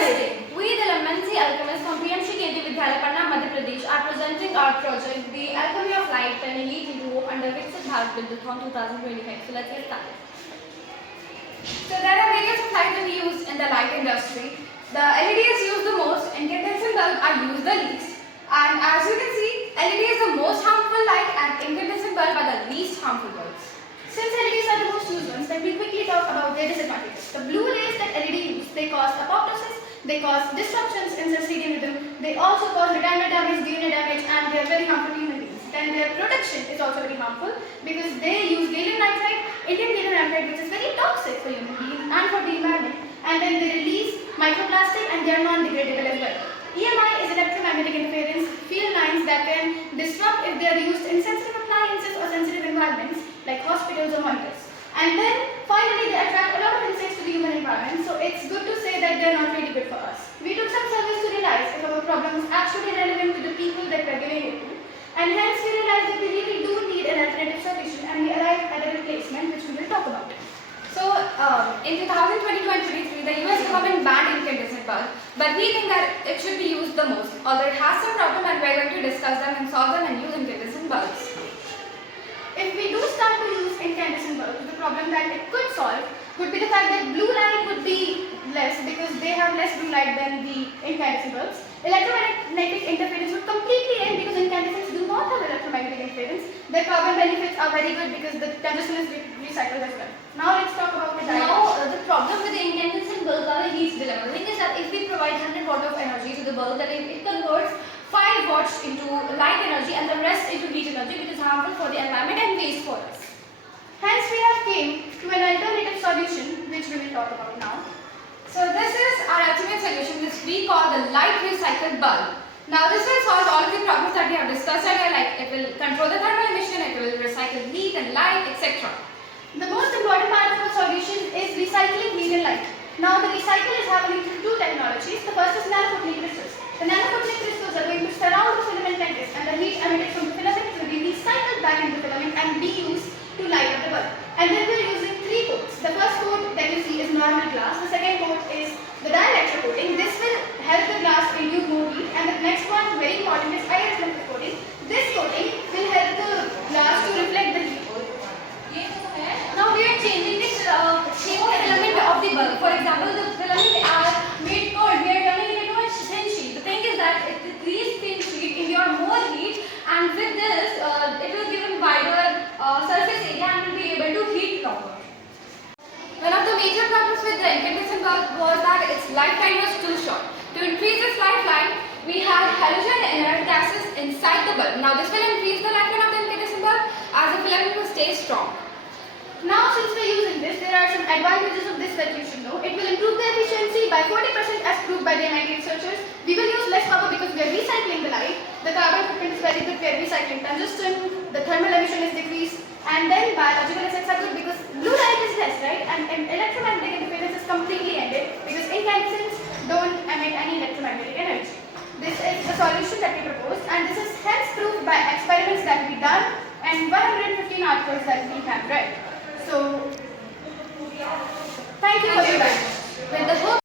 Namaste. We, the Lamansi alchemists from PMC Kendi Vidyalaya, Madhya Pradesh, are presenting our project, the Alchemy of Light Turning into Hope under Viksit Bharat Vidyathon 2025. So let's get started. So there are various of light that we use in the light industry. The LEDs used the most, incandescent bulbs are used the least. And as you can see, LED is the most harmful light and incandescent bulbs are the least harmful bulbs. Since LEDs are the most used ones, then we quickly talk about their disadvantages. The blue rays that LED use, they cause apoptosis, they cause disruptions in circadian rhythm, they also cause retinal damage, DNA damage, and they are very harmful to human beings. Then their production is also very harmful because they use gallium nitride, Indian gallium nitride, which is very toxic for human beings and for the environment. And then they release microplastic and they are non-degradable as well. EMI is electromagnetic interference, field lines that can disrupt if they are used in sensitive appliances or sensitive environments like hospitals or monitors. And then finally they attract a lot of insects to the human environment, so it's good to say that they are not really good for us. We took some surveys to realize if our problem is actually relevant to the people that we are giving it to, and hence we realized that we really do need an alternative solution, and we arrived at a replacement which we will talk about. So in 2020-2023, the US government banned incandescent bulb, but we think that it should be used the most, although it has some problem and we are going to discuss them and solve them and use incandescent bulbs. If we do start to use incandescent bulbs, the problem that it could solve would be the fact that blue light would be less because they have less blue light than the incandescent bulbs. Electromagnetic interference would completely end because incandescents do not have electromagnetic interference. Their carbon benefits are very good because the tungsten is recycled as well. Now let's talk about the diagram. The problem with the incandescent bulbs are the heat dilemma. The thing is that if we provide 100 watt of energy to the bulb, then it converts 5 watts into light energy and the rest into heat energy, which is harmful for the environment and waste for us. Hence we have came to an alternative solution which we will talk about now. So this is our ultimate solution which we call the light recycled bulb. Now this will solve all of the problems that we have discussed earlier, like it will control the thermal emission, it will recycle heat and light, etc. The most important part of our solution is recycling heat and light. Now the recycle is happening through two technologies. The first is nanophotonic crystals. The nanophotonic crystals are going to surround the filament like this, and the heat emitted from the filament will be recycled back into the filament and be used to light up the bulb. And then we are using 3 coats. The first coat that you see is normal glass. The second coat is the dielectric coating. This will help the glass induce more heat. And the next one, very important, is iris coating. This coating will help the glass to reflect the heat. Now we are changing the shape of filament of the bulb. For example, the filament are made cold. We are turning it into a thin sheet. The thing is that if these thin sheet endure more heat, and with this, it will give a wider surface area and will be able to heat longer. One of the major problems with the incandescent bulb was that its lifetime was too short. To increase its lifeline, we had halogen and inert gases inside the bulb. Now this will increase the lifetime of the incandescent bulb as the filament will stay strong. Now since we are using this, there are some advantages of this that you should know. It will improve the efficiency by 40% as proved by the MIT researchers. We will use less power because we are recycling the light. The carbon footprint is very good, we are recycling tungsten, the thermal emission is decreased, and then biological effects are good because blue light is less, right? And electromagnetic interference is completely ended because incandescents don't emit any electromagnetic energy. This is the solution that we proposed, and this is hence proved by experiments that we done and 115 articles that we have read. So, thank you for your time. With the hope